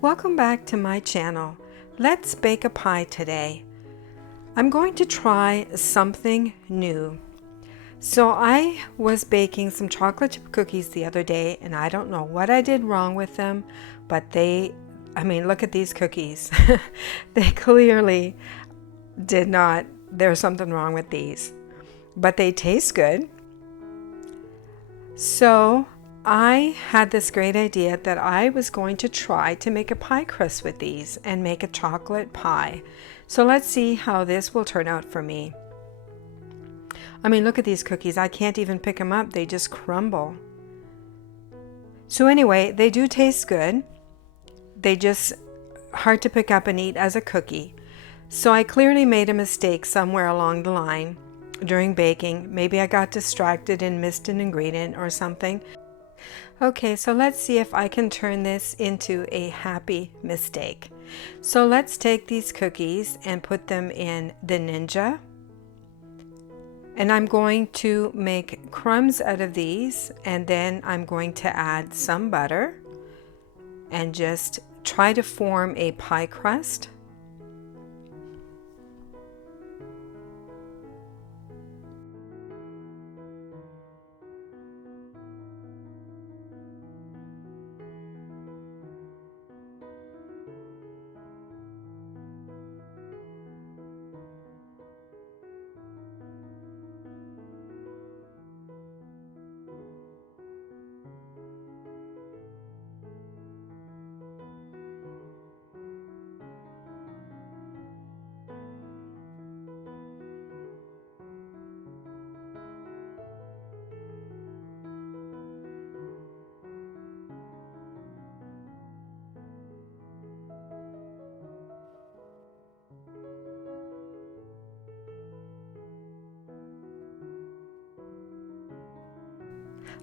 Welcome back to my channel. Let's bake a pie today. I'm going to try something new. So I was baking some chocolate chip cookies the other day, and I don't know what I did wrong with them, but look at these cookies. They clearly did not, there's something wrong with these, but they taste good. So I had this great idea that I was going to try to make a pie crust with these and make a chocolate pie. So let's see how this will turn out for me. Look at these cookies. I can't even pick them up. They just crumble. So anyway, they do taste good. They just hard to pick up and eat as a cookie. So I clearly made a mistake somewhere along the line during baking. Maybe I got distracted and missed an ingredient or something. Okay, so let's see if I can turn this into a happy mistake. So let's take these cookies and put them in the Ninja. And I'm going to make crumbs out of these, and then I'm going to add some butter and just try to form a pie crust.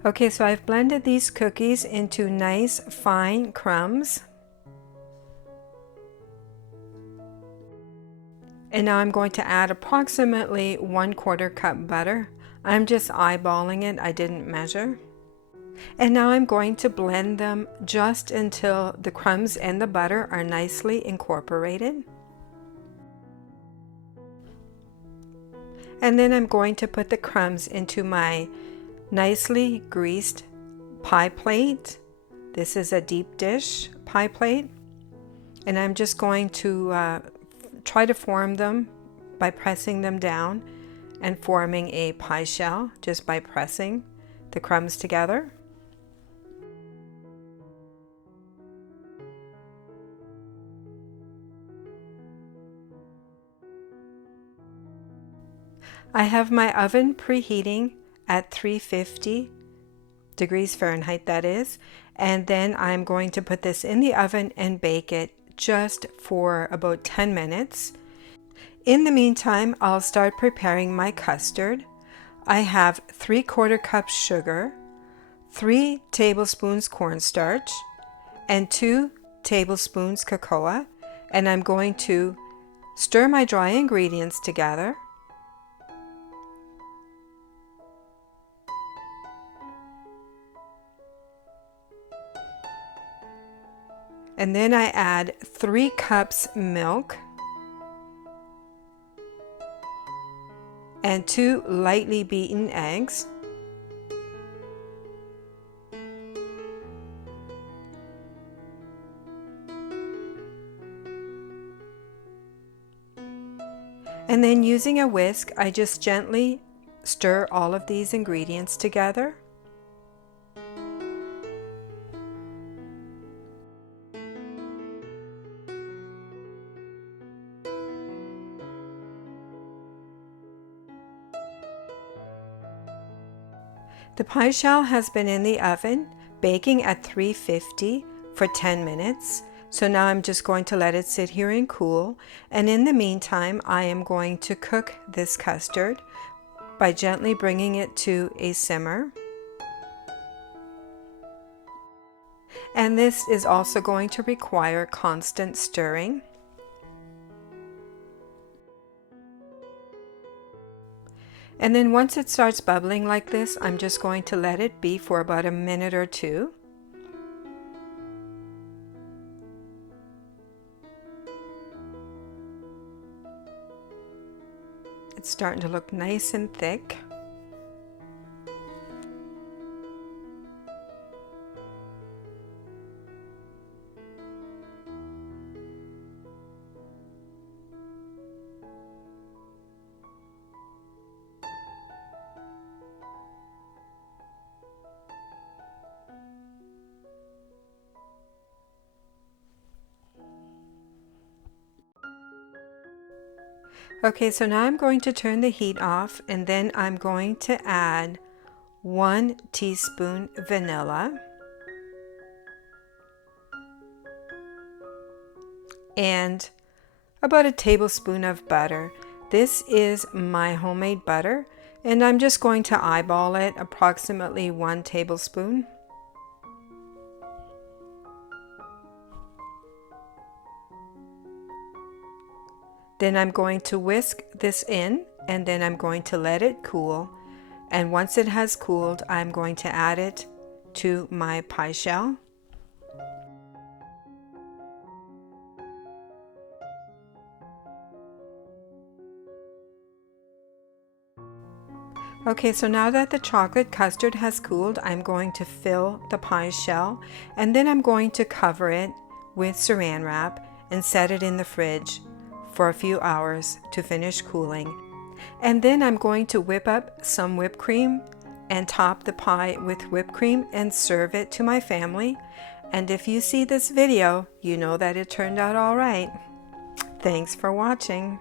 Okay, so I've blended these cookies into nice fine crumbs. And now I'm going to add approximately 1/4 cup butter. I'm just eyeballing it, I didn't measure. And now I'm going to blend them just until the crumbs and the butter are nicely incorporated. And then I'm going to put the crumbs into my nicely greased pie plate. This is a deep dish pie plate, and I'm just going to try to form them by pressing them down and forming a pie shell just by pressing the crumbs together. I have my oven preheating at 350 degrees Fahrenheit, that is, and then I'm going to put this in the oven and bake it just for about 10 minutes. In the meantime, I'll start preparing my custard. I have 3/4 cup sugar, 3 tablespoons cornstarch, and 2 tablespoons cocoa, and I'm going to stir my dry ingredients together. And then I add 3 cups milk and 2 lightly beaten eggs. And then using a whisk, I just gently stir all of these ingredients together. The pie shell has been in the oven baking at 350 for 10 minutes. So now I'm just going to let it sit here and cool. And in the meantime, I am going to cook this custard by gently bringing it to a simmer. And this is also going to require constant stirring. And then once it starts bubbling like this, I'm just going to let it be for about a minute or two. It's starting to look nice and thick. Okay, so now I'm going to turn the heat off, and then I'm going to add 1 teaspoon vanilla and about a tablespoon of butter. This is my homemade butter, and I'm just going to eyeball it, approximately 1 tablespoon. Then I'm going to whisk this in, and then I'm going to let it cool. And once it has cooled, I'm going to add it to my pie shell. Okay, so now that the chocolate custard has cooled, I'm going to fill the pie shell, and then I'm going to cover it with saran wrap and set it in the fridge for a few hours to finish cooling. And then I'm going to whip up some whipped cream and top the pie with whipped cream and serve it to my family. And if you see this video, you know that it turned out all right. Thanks for watching.